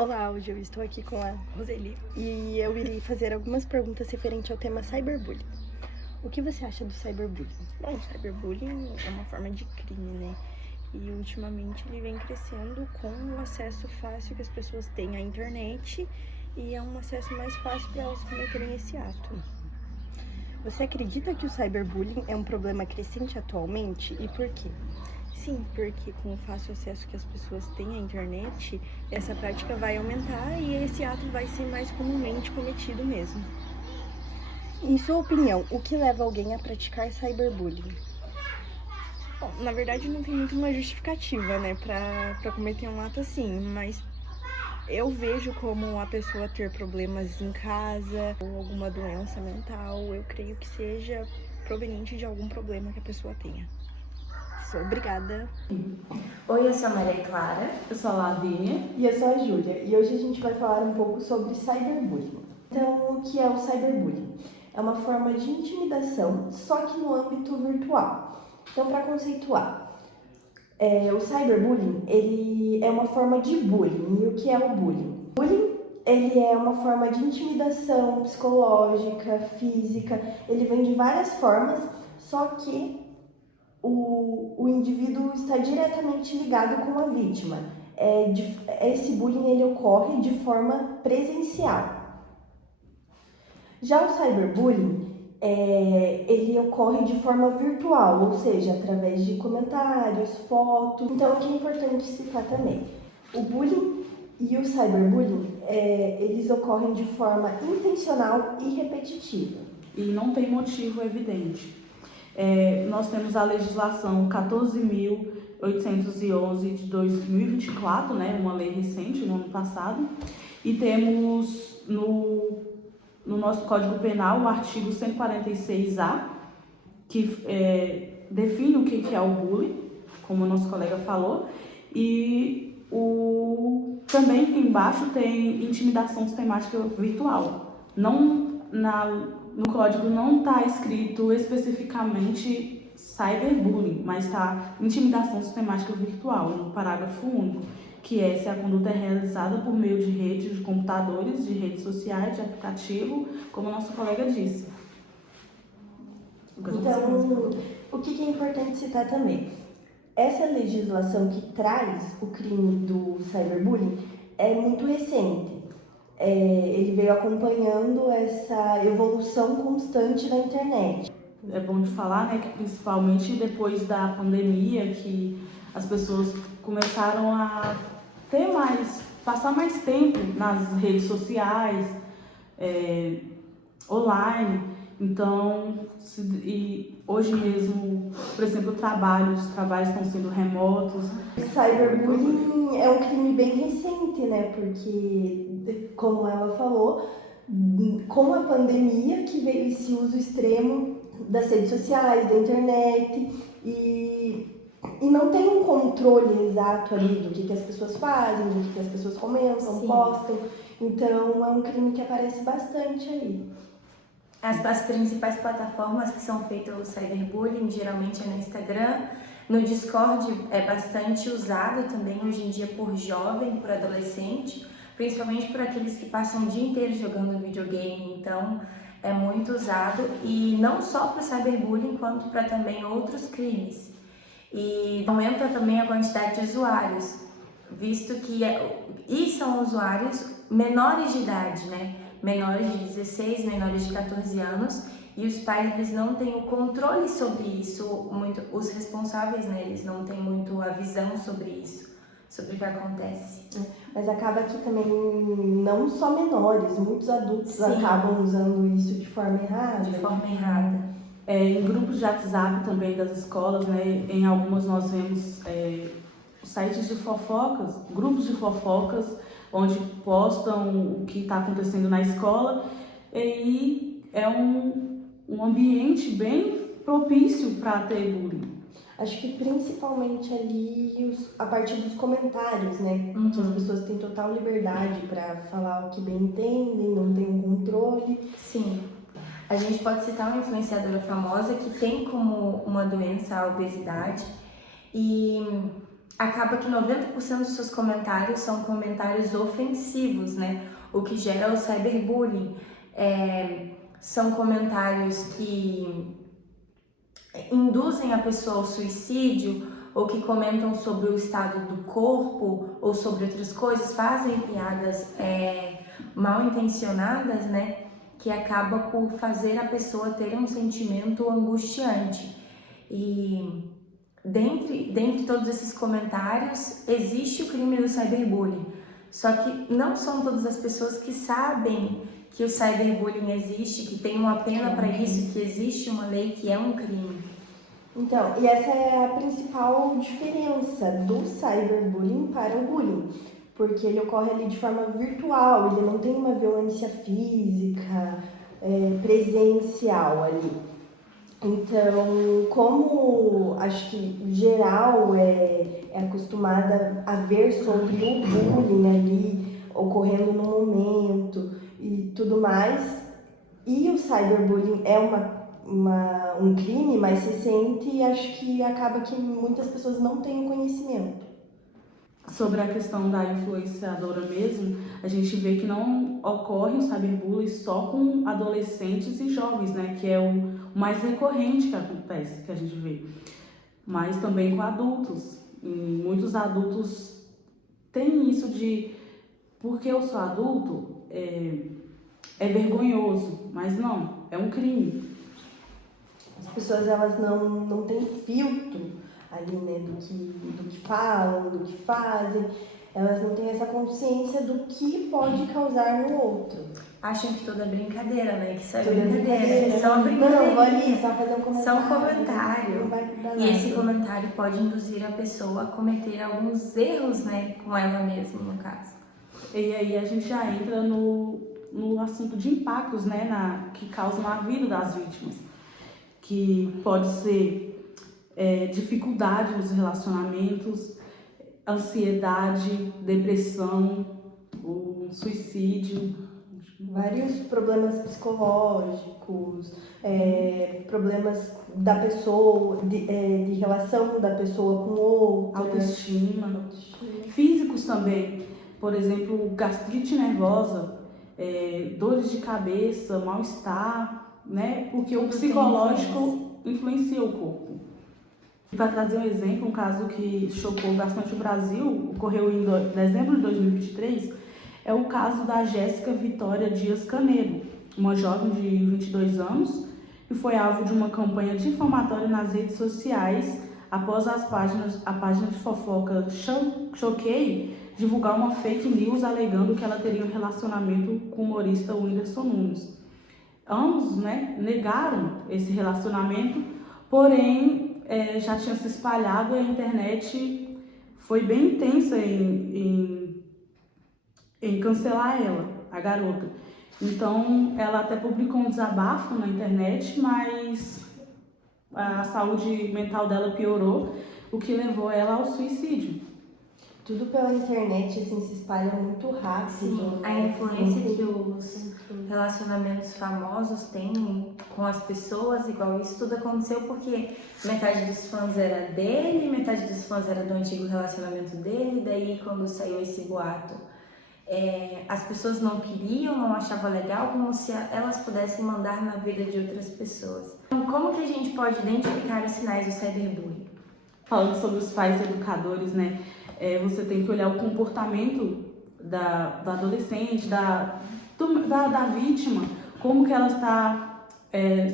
Olá, hoje eu estou aqui com a Roseli e eu irei fazer algumas perguntas referente ao tema cyberbullying. O que você acha do cyberbullying? Bom, cyberbullying é uma forma de crime, né? E ultimamente ele vem crescendo com o acesso fácil que as pessoas têm à internet e é um acesso mais fácil para elas cometerem esse ato. Você acredita que o cyberbullying é um problema crescente atualmente e por quê? Sim, porque com o fácil acesso que as pessoas têm à internet, essa prática vai aumentar e esse ato vai ser mais comumente cometido mesmo. Em sua opinião, o que leva alguém a praticar cyberbullying? Bom, na verdade não tem muito uma justificativa, né, pra cometer um ato assim, mas eu vejo como a pessoa ter problemas em casa ou alguma doença mental, eu creio que seja proveniente de algum problema que a pessoa tenha. Obrigada. Oi, eu sou a Maria Clara. Eu sou a Lavínia. E eu sou a Júlia, e hoje a gente vai falar um pouco sobre cyberbullying. Então, o que é o cyberbullying? É uma forma de intimidação, só que no âmbito virtual. Então, para conceituar, o cyberbullying, ele é uma forma de bullying. E o que é o bullying? Bullying, ele é uma forma de intimidação psicológica, física, ele vem de várias formas, só que o indivíduo está diretamente ligado com a vítima. Esse bullying ele ocorre de forma presencial. Já o cyberbullying, ele ocorre de forma virtual, ou seja, através de comentários, fotos. Então, o que é importante citar também, o bullying e o cyberbullying, eles ocorrem de forma intencional e repetitiva. E não tem motivo evidente. Nós temos a legislação 14.811 de 2024, né, uma lei recente, no ano passado, e temos no nosso Código Penal o artigo 146A, que define o que é o bullying, como o nosso colega falou, e também aqui embaixo tem intimidação sistemática virtual. No código não está escrito especificamente cyberbullying, mas está intimidação sistemática virtual, no parágrafo único, que se a conduta é realizada por meio de redes de computadores, de redes sociais, de aplicativo, como o nosso colega disse. Então, o que é importante citar também? Essa legislação que traz o crime do cyberbullying é muito recente. Ele veio acompanhando essa evolução constante da internet. É bom de falar, né, que principalmente depois da pandemia, que as pessoas começaram a passar mais tempo nas redes sociais, online. Então, hoje mesmo, por exemplo, os trabalhos estão sendo remotos. Cyberbullying é um crime bem recente, né? Porque, como ela falou, com a pandemia que veio esse uso extremo das redes sociais, da internet, e não tem um controle exato ali do que as pessoas fazem, do que as pessoas comentam, postam. Então, é um crime que aparece bastante aí. As principais plataformas que são feitas o cyberbullying geralmente é no Instagram. No Discord é bastante usado também hoje em dia por jovem, por adolescente, principalmente por aqueles que passam o dia inteiro jogando videogame. Então é muito usado, e não só para o cyberbullying, quanto para também outros crimes. E aumenta também a quantidade de usuários, visto que são usuários menores de idade, né? Menores de 16, menores de 14 anos, e os pais eles não têm o controle sobre isso, os responsáveis, né, eles não têm muito a visão sobre isso, sobre o que acontece. Mas acaba que também não só menores, muitos adultos acabam usando isso de forma errada. De forma errada. Em grupos de WhatsApp também das escolas, né, em algumas nós vemos sites de fofocas, grupos de fofocas, onde postam o que está acontecendo na escola, e é um ambiente bem propício para ter bullying. Acho que principalmente ali a partir dos comentários, né? Uhum. Que as pessoas têm total liberdade para falar o que bem entendem, não tem um controle. Sim. A gente pode citar uma influenciadora famosa que tem como uma doença a obesidade, e acaba que 90% dos seus comentários são comentários ofensivos, né? O que gera o cyberbullying. São comentários que induzem a pessoa ao suicídio, ou que comentam sobre o estado do corpo, ou sobre outras coisas, fazem piadas mal intencionadas, né? Que acaba por fazer a pessoa ter um sentimento angustiante. E dentre todos esses comentários, existe o crime do cyberbullying. Só que não são todas as pessoas que sabem que o cyberbullying existe, que tem uma pena para isso, que existe uma lei que é um crime. Então, e essa é a principal diferença do cyberbullying para o bullying, porque ele ocorre ali de forma virtual, ele não tem uma violência física, presencial ali. Então, como acho que geral é acostumada a ver sobre o bullying ali ocorrendo no momento e tudo mais, e o cyberbullying é um crime mais recente, e acho que acaba que muitas pessoas não têm conhecimento. Sobre a questão da influenciadora mesmo, a gente vê que não ocorre o cyberbullying só com adolescentes e jovens, né? Que é o mais recorrente que acontece, que a gente vê. Mas também com adultos. E muitos adultos têm isso de, porque eu sou adulto, é vergonhoso, mas não, é um crime. As pessoas elas não têm filtro ali, né, do que falam, do que fazem, elas não têm essa consciência do que pode causar no outro. Acham que tudo é brincadeira, né? Que isso é Tudo é brincadeira. São brincadeiras. Não, vou ali, só fazer um comentário. São comentário. Não vai dar E esse nada. comentário pode induzir a pessoa a cometer alguns erros, né? Com ela mesma, no caso. E aí a gente já entra no assunto de impactos, né, que causam a vida das vítimas. Que pode ser dificuldade nos relacionamentos, ansiedade, depressão, o suicídio. Vários problemas psicológicos, problemas da pessoa, de relação da pessoa com outra. Autoestima. Físicos também, por exemplo, gastrite nervosa, dores de cabeça, mal-estar, né? Porque o psicológico influencia o corpo. Para trazer um exemplo, um caso que chocou bastante o Brasil, ocorreu em dezembro de 2023, é o caso da Jéssica Vitória Dias Canedo, uma jovem de 22 anos, que foi alvo de uma campanha difamatória nas redes sociais após a página de fofoca Choquei divulgar uma fake news alegando que ela teria um relacionamento com o humorista Whindersson Nunes. Ambos, né, negaram esse relacionamento, porém já tinha se espalhado e a internet foi bem intensa em cancelar ela, a garota. Então, ela até publicou um desabafo na internet, mas a saúde mental dela piorou, o que levou ela ao suicídio. Tudo pela internet, assim, se espalha muito rápido. Sim, a influência que os relacionamentos famosos têm com as pessoas, igual isso tudo aconteceu porque metade dos fãs era dele, metade dos fãs era do antigo relacionamento dele, daí quando saiu esse boato, as pessoas não queriam, não achavam legal, como se elas pudessem mandar na vida de outras pessoas. Então, como que a gente pode identificar os sinais do cyberbullying? Falando sobre os pais educadores, né? Você tem que olhar o comportamento da adolescente, da vítima, como que ela está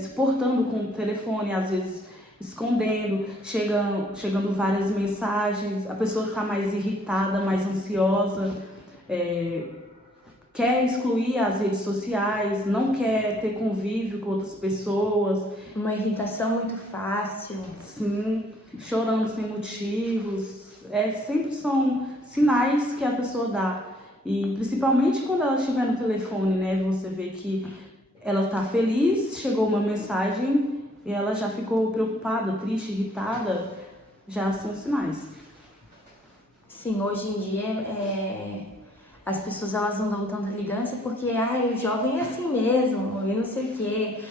se portando com o telefone, às vezes escondendo, chegando várias mensagens, a pessoa está mais irritada, mais ansiosa, quer excluir as redes sociais, não quer ter convívio com outras pessoas. Uma irritação muito fácil. Sim, chorando sem motivos. Sempre são sinais que a pessoa dá. E principalmente quando ela estiver no telefone, né? Você vê que ela está feliz, chegou uma mensagem e ela já ficou preocupada, triste, irritada. Já são sinais. Sim, hoje em dia as pessoas elas não dão tanta ligança porque o jovem é assim mesmo, e não sei o quê.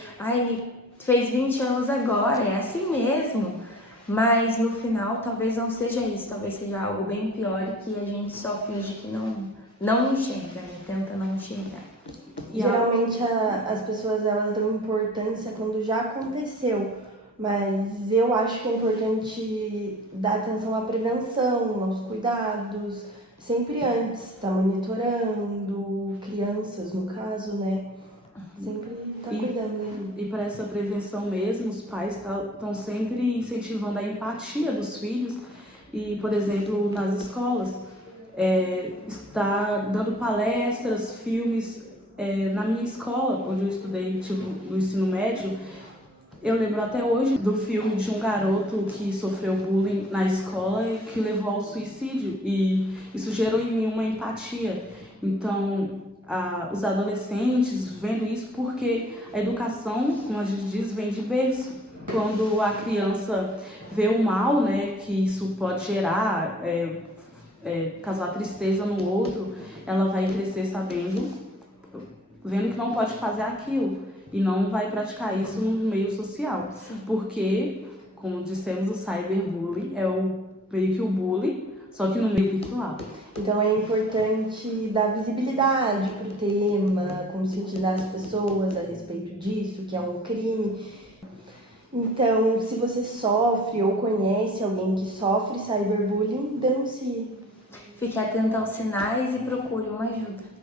Fez 20 anos agora, é assim mesmo. mas no final talvez não seja isso, talvez seja algo bem pior e que a gente só finge que não enxerga, né? Tenta não enxergar. Geralmente as pessoas elas dão importância quando já aconteceu, mas eu acho que é importante dar atenção à prevenção, aos cuidados, sempre antes, tá monitorando crianças no caso, né? Sempre tá cuidando dele. E para essa prevenção mesmo, os pais estão sempre incentivando a empatia dos filhos e, por exemplo, nas escolas, está dando palestras, filmes. Na minha escola, onde eu estudei no ensino médio, eu lembro até hoje do filme de um garoto que sofreu bullying na escola e que levou ao suicídio. E isso gerou em mim uma empatia. Então, os adolescentes vendo isso porque a educação, como a gente diz, vem de berço. Quando a criança vê o mal, né, que isso pode gerar, causar tristeza no outro, ela vai crescer vendo que não pode fazer aquilo e não vai praticar isso no meio social. Porque, como dissemos, o cyberbullying é meio que o bullying, só que no meio virtual. Então é importante dar visibilidade para o tema, conscientizar as pessoas a respeito disso, que é um crime. Então, se você sofre ou conhece alguém que sofre cyberbullying, denuncie. Fique atento aos sinais e procure uma ajuda.